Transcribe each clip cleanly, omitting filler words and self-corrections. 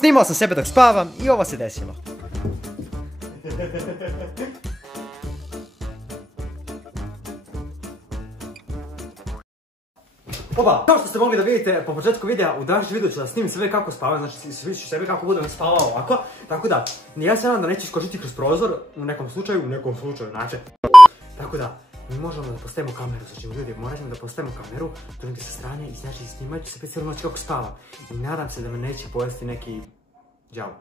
Snimao sam sebe dok spavam i ovo se desilo. Opa, kao što ste mogli da vidite po početku videa, u današnjem videu ću da snimim sebe kako spavam, znači vidit ću sebe kako budem spavao ovako. Tako da, ja se nadam da neću iskočiti kroz prozor, u nekom slučaju, znači. Tako da, mi možemo da postavimo kameru, znači ljudi, moramo da postavimo kameru, tu sa strane i znači snimat ću se cijelu noć kako spavam. I nadam se da me neće pojesti neki đavo.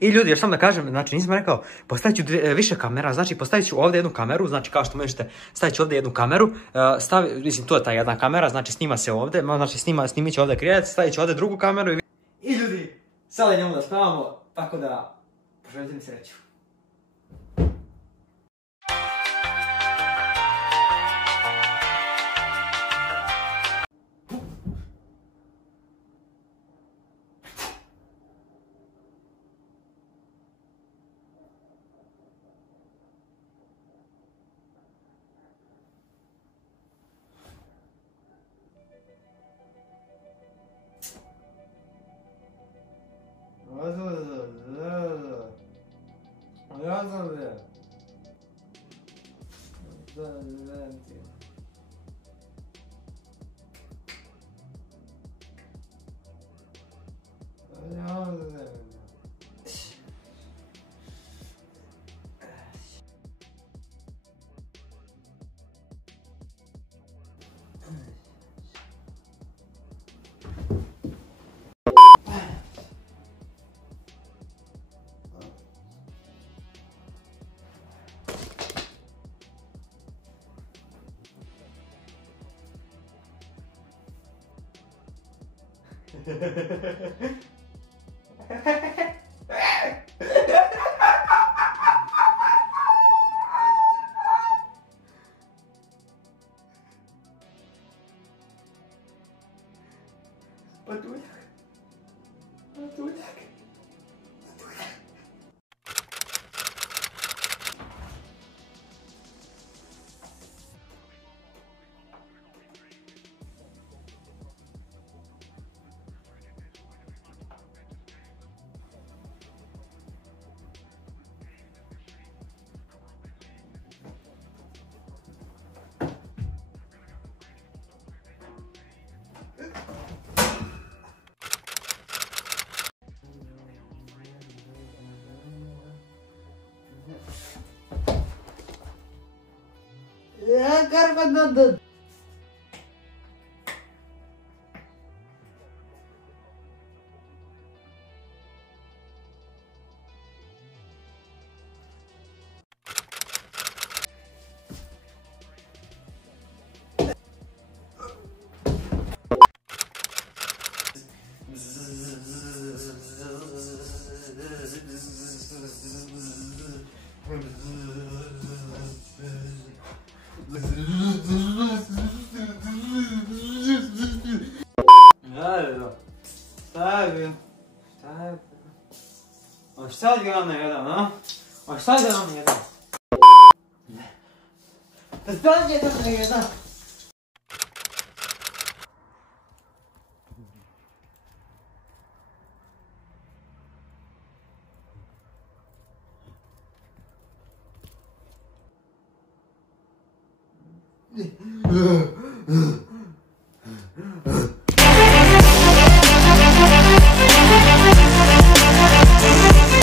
I ljudi, još sam da kažem, znači nisam rekao, postavit ću više kamera, znači postavit ću ovdje jednu kameru, znači kao što možete, stavit ću ovdje jednu kameru, mislim to je ta jedna kamera, znači snima se ovdje, znači snimit ću ovdje krijac, stavit ću ovdje drugu kameru i ljudi, sada njemu da spavamo, tako da, poželite mi sreću. Patuljak. Ya, karban nonton. Šta ga nam ne jedan, a? A šta ga nam ne jedan? Šta ga nam ne jedan?